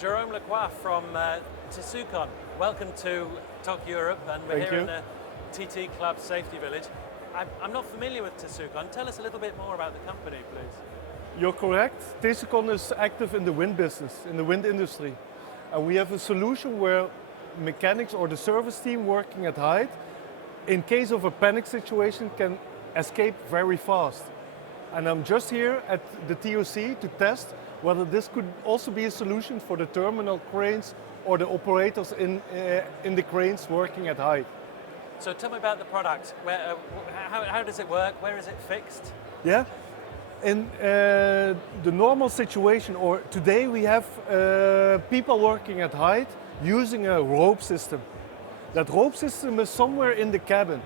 Jerome Lacroix from TeSuCon. Welcome to TOC Europe, and we're here in the TT Club Safety Village. I'm not familiar with TeSuCon. Tell us a little bit more about the company, please. You're correct. TeSuCon is active in the wind business, in the wind industry. And we have a solution where mechanics or the service team working at height, in case of a panic situation, can escape very fast. And I'm just here at the TOC to test whether this could also be a solution for the terminal cranes or the operators in the cranes working at height. So tell me about the product. How does it work? Where is it fixed? Yeah. In the normal situation, or today we have people working at height using a rope system. That rope system is somewhere in the cabin.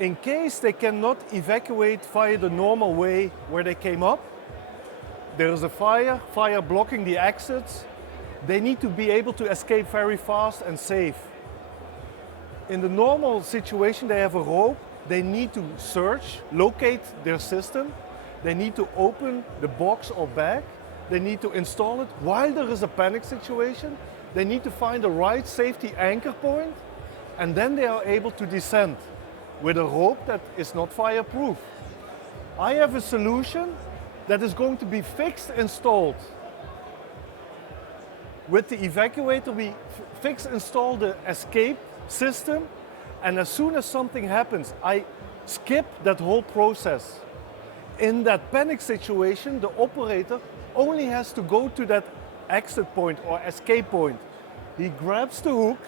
In case they cannot evacuate via the normal way where they came up, there is a fire blocking the exits. They need to be able to escape very fast and safe. In the normal situation, they have a rope. They need to search, locate their system. They need to open the box or bag. They need to install it. While there is a panic situation, they need to find the right safety anchor point, and then they are able to descend with a rope that is not fireproof. I have a solution that is going to be fixed installed. With the Evacuator, we install the escape system, and as soon as something happens, I skip that whole process. In that panic situation, the operator only has to go to that exit point or escape point. He grabs the hook,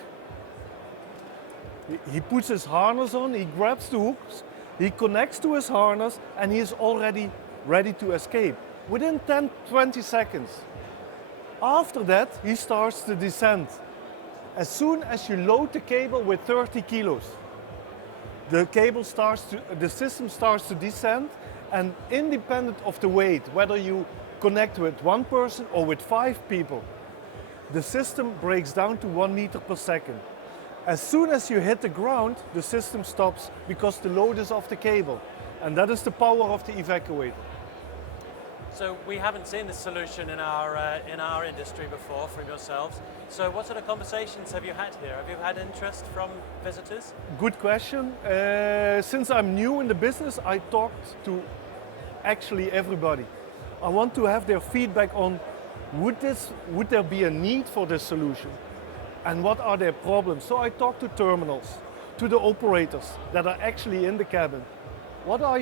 he puts his harness on, he grabs the hooks, he connects to his harness, and he is already ready to escape within 10-20 seconds. After that, he starts the descent. As soon as you load the cable with 30 kilos, the system starts to descend, and independent of the weight, whether you connect with one person or with 5 people, the system breaks down to 1 meter per second. As soon as you hit the ground, the system stops because the load is off the cable. And that is the power of the Evacuator. So we haven't seen this solution in our industry before from yourselves. So what sort of conversations have you had here? Have you had interest from visitors? Good question. Since I'm new in the business, I talked to actually everybody. I want to have their feedback on would there be a need for this solution? And what are their problems? So I talked to terminals, to the operators that are actually in the cabin. What are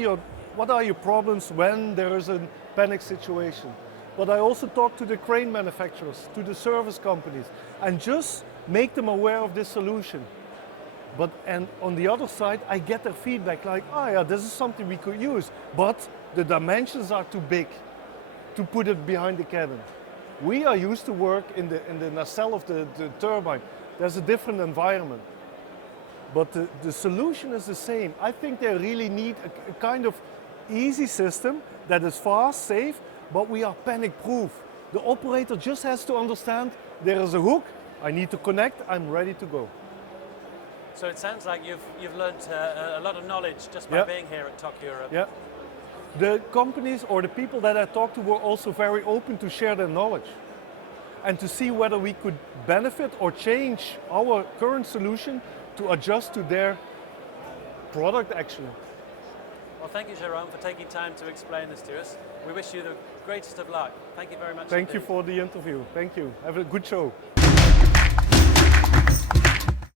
your problems when there is a panic situation? But I also talk to the crane manufacturers, to the service companies, and just make them aware of this solution. And on the other side, I get their feedback like, oh yeah, this is something we could use, but the dimensions are too big to put it behind the cabin. We are used to work in the nacelle of the turbine. There's a different environment. But the solution is the same. I think they really need a kind of easy system that is fast, safe, but we are panic proof. The operator just has to understand there is a hook, I need to connect, I'm ready to go. So it sounds like you've learned a lot of knowledge just by being here at TOC Europe. Yeah. The companies or the people that I talked to were also very open to share their knowledge and to see whether we could benefit or change our current solution to adjust to their product actually. Well, thank you, Jerome, for taking time to explain this to us. We wish you the greatest of luck. Thank you very much. Thank you for the interview. Thank you. Have a good show.